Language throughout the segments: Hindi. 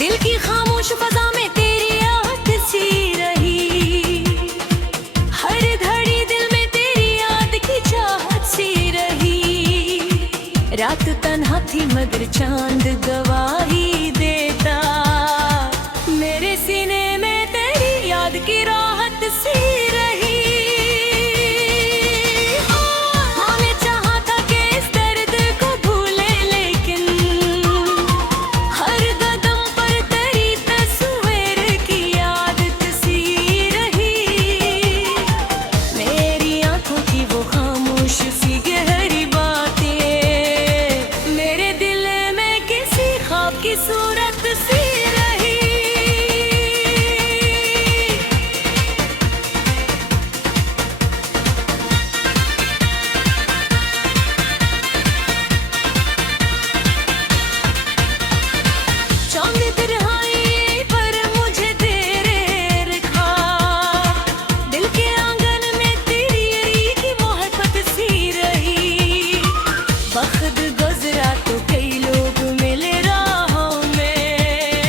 दिल की खामोश फजा में तेरी याद सी रही, हर घड़ी दिल में तेरी याद की चाहत सी रही। रात तन्हा थी मगर चांद गवाही देता, मेरे सीने में तेरी याद की राहत सी रही। की सूरत सी रही। चांद तिरहाई पर मुझे तेरे रखा, दिल के आंगन में तेरी की मोहब्बत सी रही। वक्त गुजरा तो कई लोग मिले राहों में,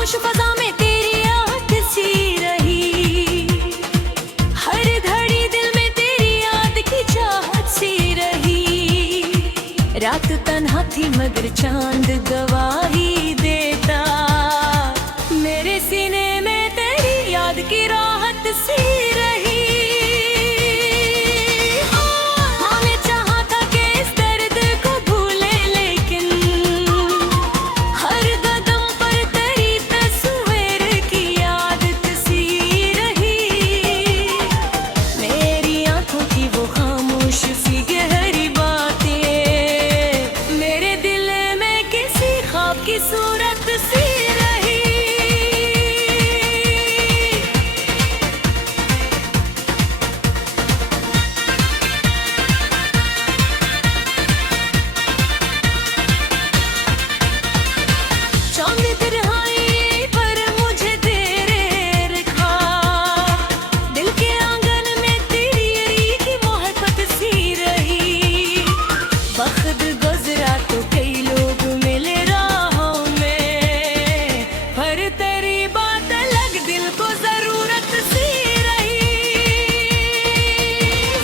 खामोश फजा में तेरी आहट सी रही, हर घड़ी दिल में तेरी याद की चाहत सी रही। रात तन्हा थी मगर चांद गवाही देता, मेरे सीने में तेरी याद की राहत सी रही। की सूरत सी रही। चांद तिरहाई पर मुझे तेरे रखा, दिल के आंगन में तेरी की मोहब्बत सी रही। वक्त गुजरा तो कई लोग मिले राहों में, पर तेरी बात अलग दिल को जरूरत सी रही।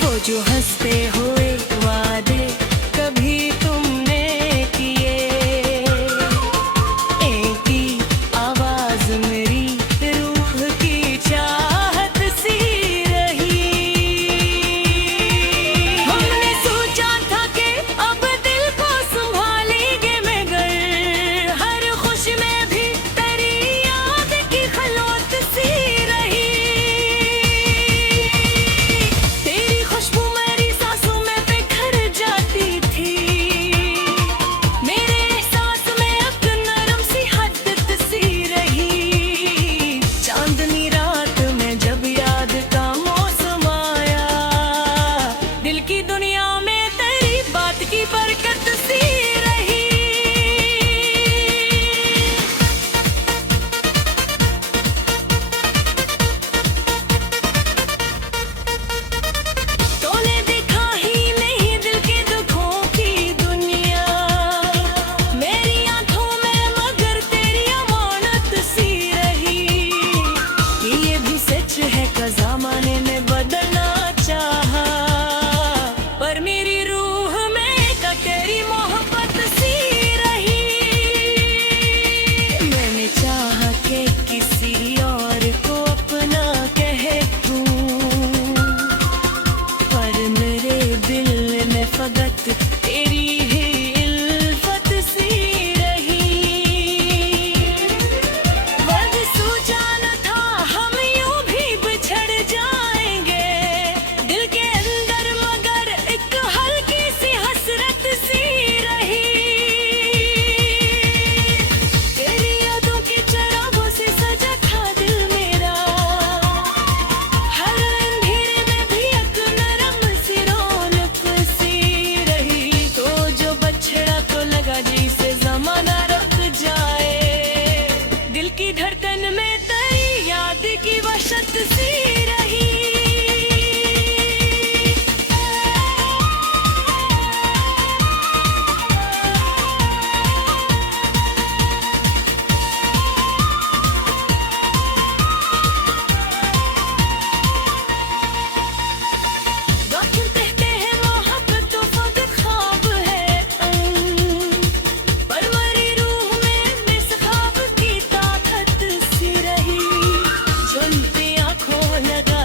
वो जो हंसते हुए वादे कभी तुमने किए, एक ही आवाज मेरी रूह की चाहत सी रही। हमने सोचा था कि अब दिल को संभालेंगे मगर हर खुशी में भी तेरी याद की खलोत सी रही। तेरी खुशबू मेरी सांसों में बिखर जाती थी, मेरे एहसास में अब नरम सी हदत सी रही। चांदनी रात में जब याद का मौसम आया, दिल की दुनिया में तेरी बात की बरकत सी रही। तूने देखा ही नहीं दिल के दुखों की दुनिया, मेरी आंखों में मगर तेरी अमानत सी रही। ये भी सच है कि ज़माने ने बदलना चाहा, पर मेरी रूह में का तेरी मोहब्बत सी रही। मैंने चाहा कि किसी और को अपना कह दूं, पर मेरे दिल में फकत तेरी ही इल्फत सी रही। वक्त सोचा न था हम यूं भी बिछड़ जाएंगे, दिल के अंदर मगर एक हल्की सी हसरत सी रही। तेरी यादों के चरागों से सजा था दिल मेरा, हर अंधेरे में भी एक नरम सी रौनक सी रही। तो जो बछड़ा तो लगा जैसे जमाना रुक जाए, दिल की धड़कन में तेरी याद की वशत सी रही। डॉक्टर कहते हैं मोहब्बत तो फकत ख्वाब है, पर मेरी रूह में इस ख्वाब की ताकत सी रही। झुलती आंखों लगा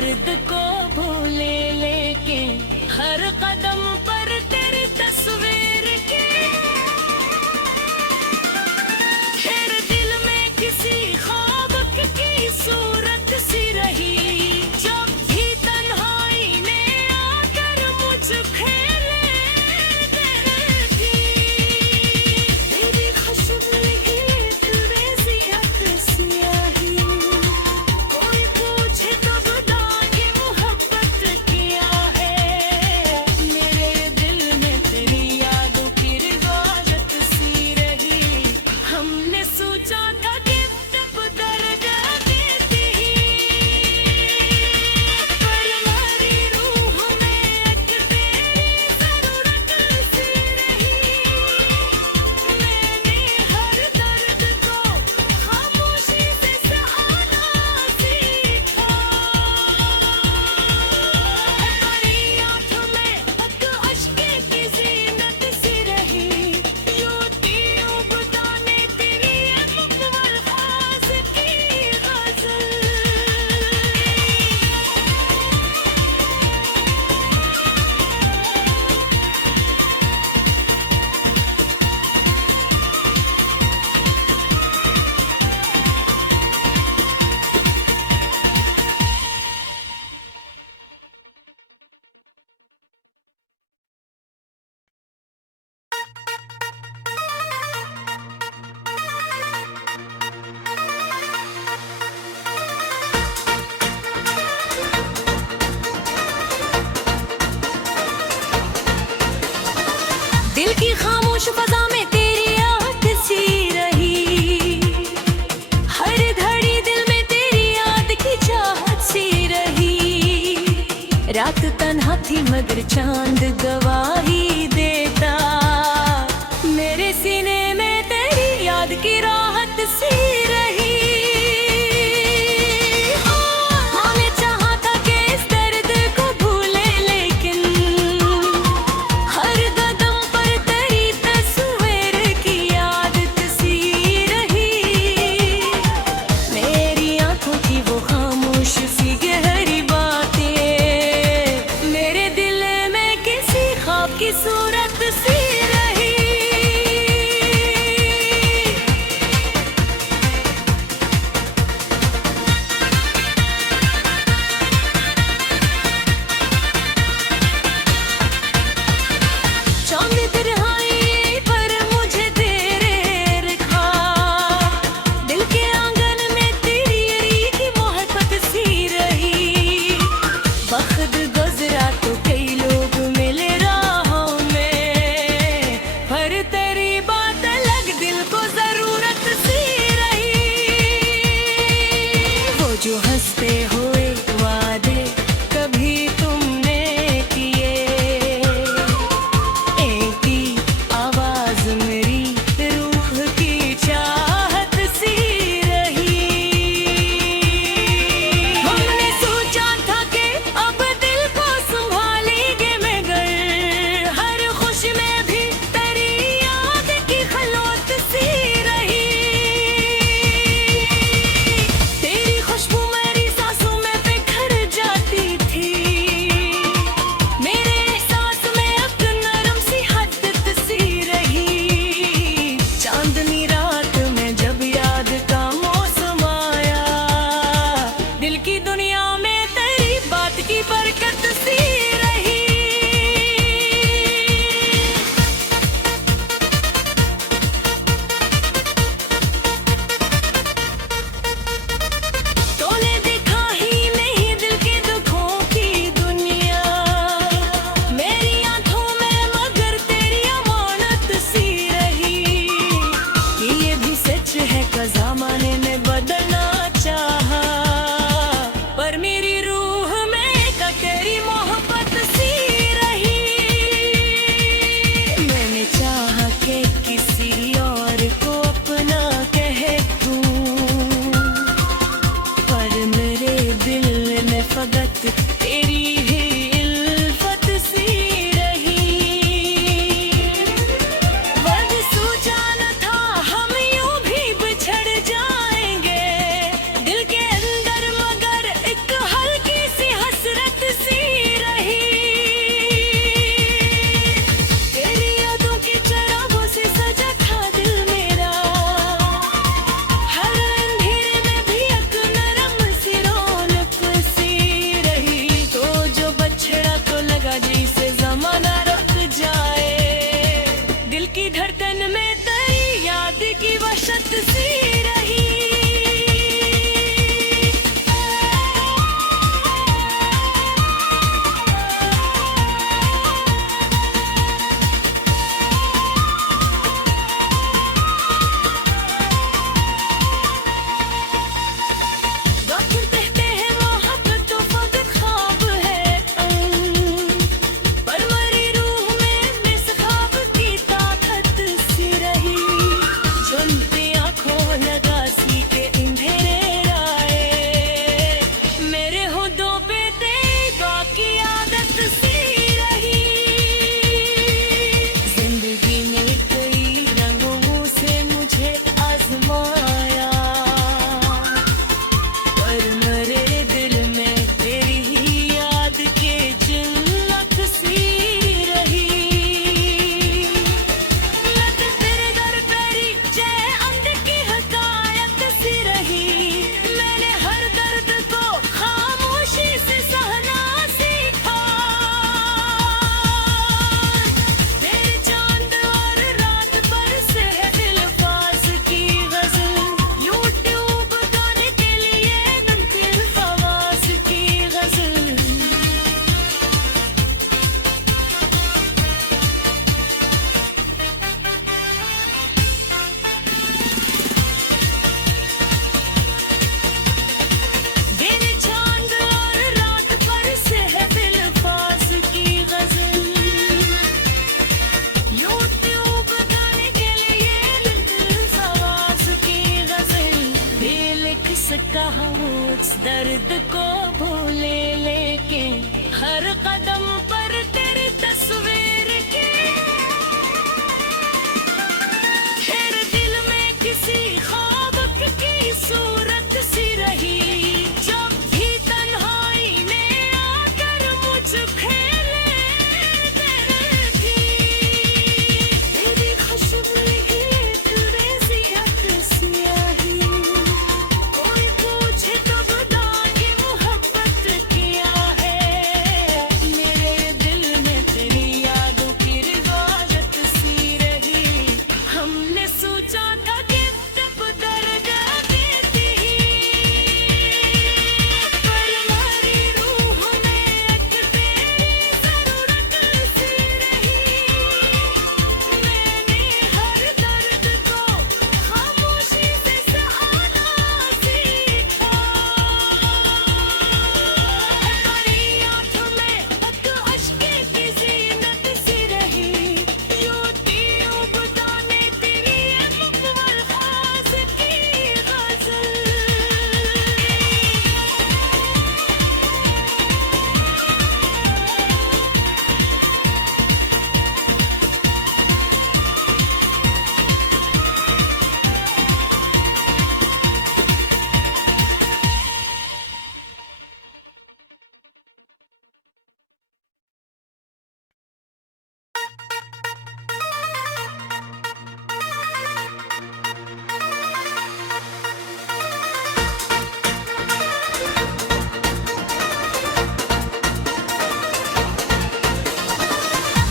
दर्द को भूले, लेकिन हर कदम पर तेरी तस्वीर की फिर दिल में किसी ख्वाब की सूरत सी रही। जब भी तन्हाई ने आकर मुझ खेले थी, तेरी खुशबू लगी तुझे सियाह स्याही। कोई पूछे तो बता कि मोहब्बत क्या है, मेरे दिल में तेरी यादों की रिवायत सी रही। हमने सोचा था कि तब दर्द देती ही, पर हमारी रूह में एक तेरी जरूरत सी रही। मैंने हर दर्द को खामोशी से सहारा सीखा। तेरी आँखों में एक अश्के की ज़ीनत सी रही। यूं तीयों बताने तेरी मुकम्मल ख्वास की गज़ल। दिल की खामोश फजा में तेरी याद सी रही। हर घड़ी दिल में तेरी याद की चाहत सी रही। रात तन्हा थी मगर चांद गवाही देता। मेरे सीने में तेरी याद की राहत सी रही। मैंने चाहा था कि इस दर्द को भूले, लेकिन हर कदम पर तेरी तस्वीर की आदत सी रही। मेरी आंखों की वो खामोश सी गहरी बातें मेरे दिल में किसी ख्वाब की सूरत सी रही। चांद तिरहाई पर मुझे तेरे रखा। दिल के आंगन में तेरी यारी की मोहब्बत सी रही। वक्त गुजरा तो कई लोग मिले राहों में, पर तेरी बात अलग दिल को जरूरत सी रही। वो जो हंसते हुए वादे कभी तुमने किए, एक ही आवाज मेरी रूह की चाहत सी रही। हमने सोचा था कि अब दिल को संभालेंगे, मगर हर खुशी में भी तेरी याद की खलोत सी रही। तेरी खुशबू मेरी सांसों में बिखर जाती थी। मेरे एहसास में अब नरम सी हदत सी रही। चांदनी रात में जब याद का मौसम आया, दिल की दुनिया में तेरी बात की बरकत सी रही। तोले दिखा ही नहीं दिल के दुखों की दुनिया मेरी आंखों में, मगर तेरी अमानत सी रही। ये भी सच है कि ज़माने ने बदलना चाहा, पर मेरी रूह में का तेरी मोहब्बत सी रही। मैंने चाहा कि किसी और को अपना कह दूं, पर मेरे दिल में फकत तेरी ही इल्फत सी रही। वक्त सोचा न था हम यूं भी बिछड़ जाएं। सूरत सी रही। डॉक्टर कहते हैं मोहब्बत तो खुद ख्वाब है, पर मरी रूह में इस ख्वाब की ताकत सी रही। झुलती आंखों लगा सी के अंधेरे आए, मेरे होठों पे तेरी बाकी आदत सी रही। जिंदगी ने कई रंगों से मुझे आजमाया, पर मेरे दिल में तेरी ही याद के झलक सी रही। लत तेरे दर पैरी जय अंध की हकायत सी रही। मैंने हर दर्द को खामोशी से सहना सीखा। तेरे चांद और रात पर से है दिलफाज की गजल, यूट्यूब गाने के लिए नमकीन फवाज की गजल। मेरे चांद और रात पर से है दिलफाज की गजल, यूट्यूब गाने के लिए नमकीन फवाज की गजल। ये लिख सका हूँ उस दर्द को भूले, लेकिन हर कदम पर तेरी तस्वीर के तेरे दिल में किसी ख्वाब की सूरत सी रही। जब भी तन्हाई ने आकर मुझ खेले बैठी, तेरी खुशबू ही एक रेज़ियत स्याही। कोई पूछे तो बता कि मोहब्बत किया है, मेरे दिल में तेरी यादों की रिवायत सी रही। हमने सोचा था कि तब दर्जा देती, पर हमारी रूह में एक तेरी जरूरत सी रही। मैंने हर दर्द को खामोशी से सहाना सीखा। हमारी आँखों में एक अश्के की ज़ीनत सी रही। यूट्यूब गाने तेरी मुकम्मल खास की गजल।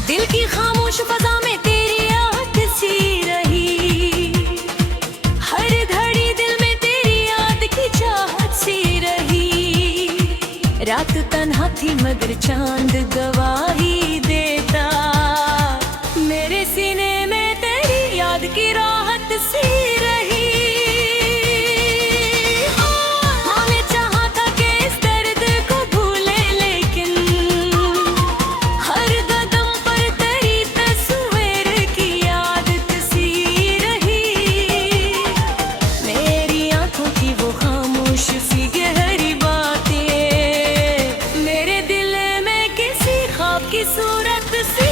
दिल की खामोश फजा में तेरी याद सी रही। हर घड़ी दिल में तेरी याद की चाहत सी रही। रात तन्हा थी मगर चांद गवाही देता, मेरे सीने में तेरी याद की राहत सी रही। मैंने चाहा था कि इस दर्द को भूले, लेकिन हर कदम पर तेरी तस्वीर की आदत सी रही। मेरी आंखों की वो खामोश सी गहरी बातें, मेरे दिल में किसी ख्वाब की सूरत सी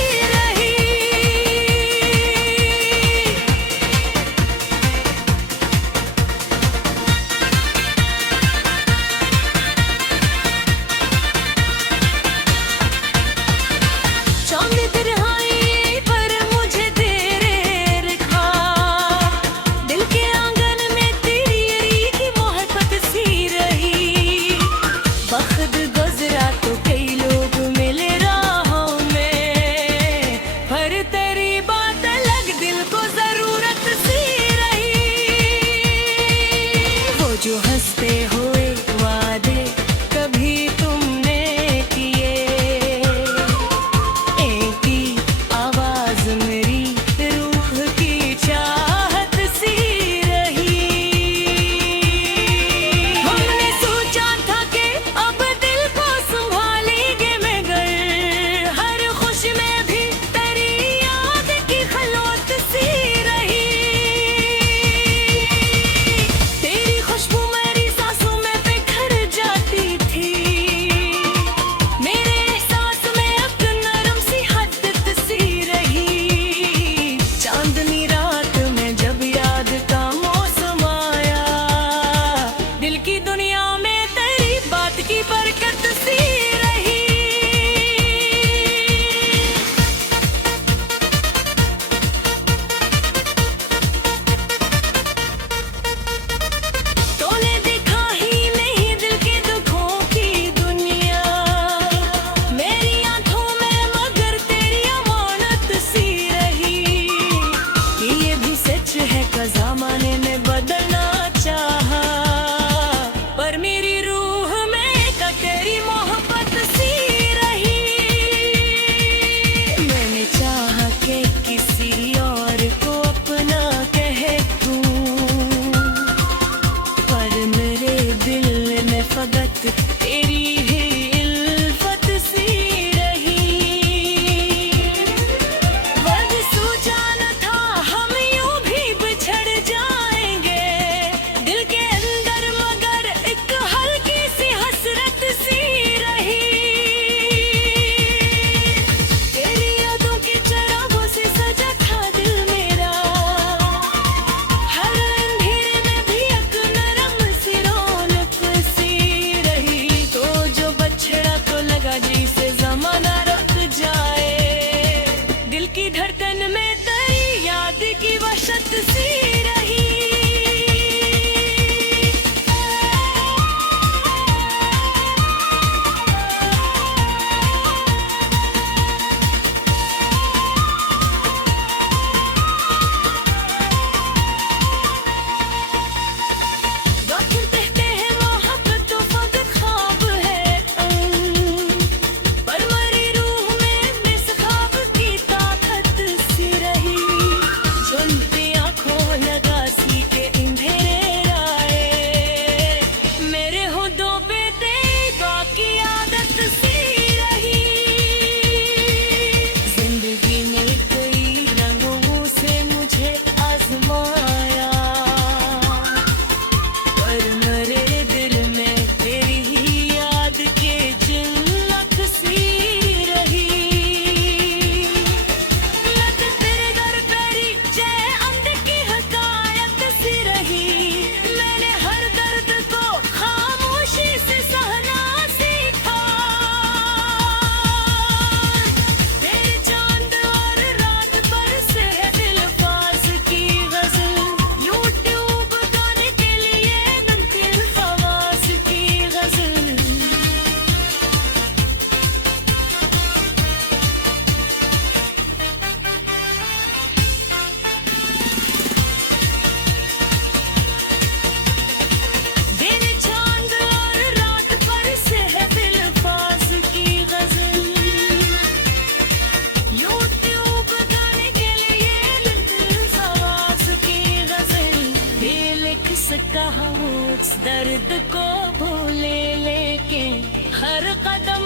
कहाँ उस दर्द को भूले, लेकिन हर कदम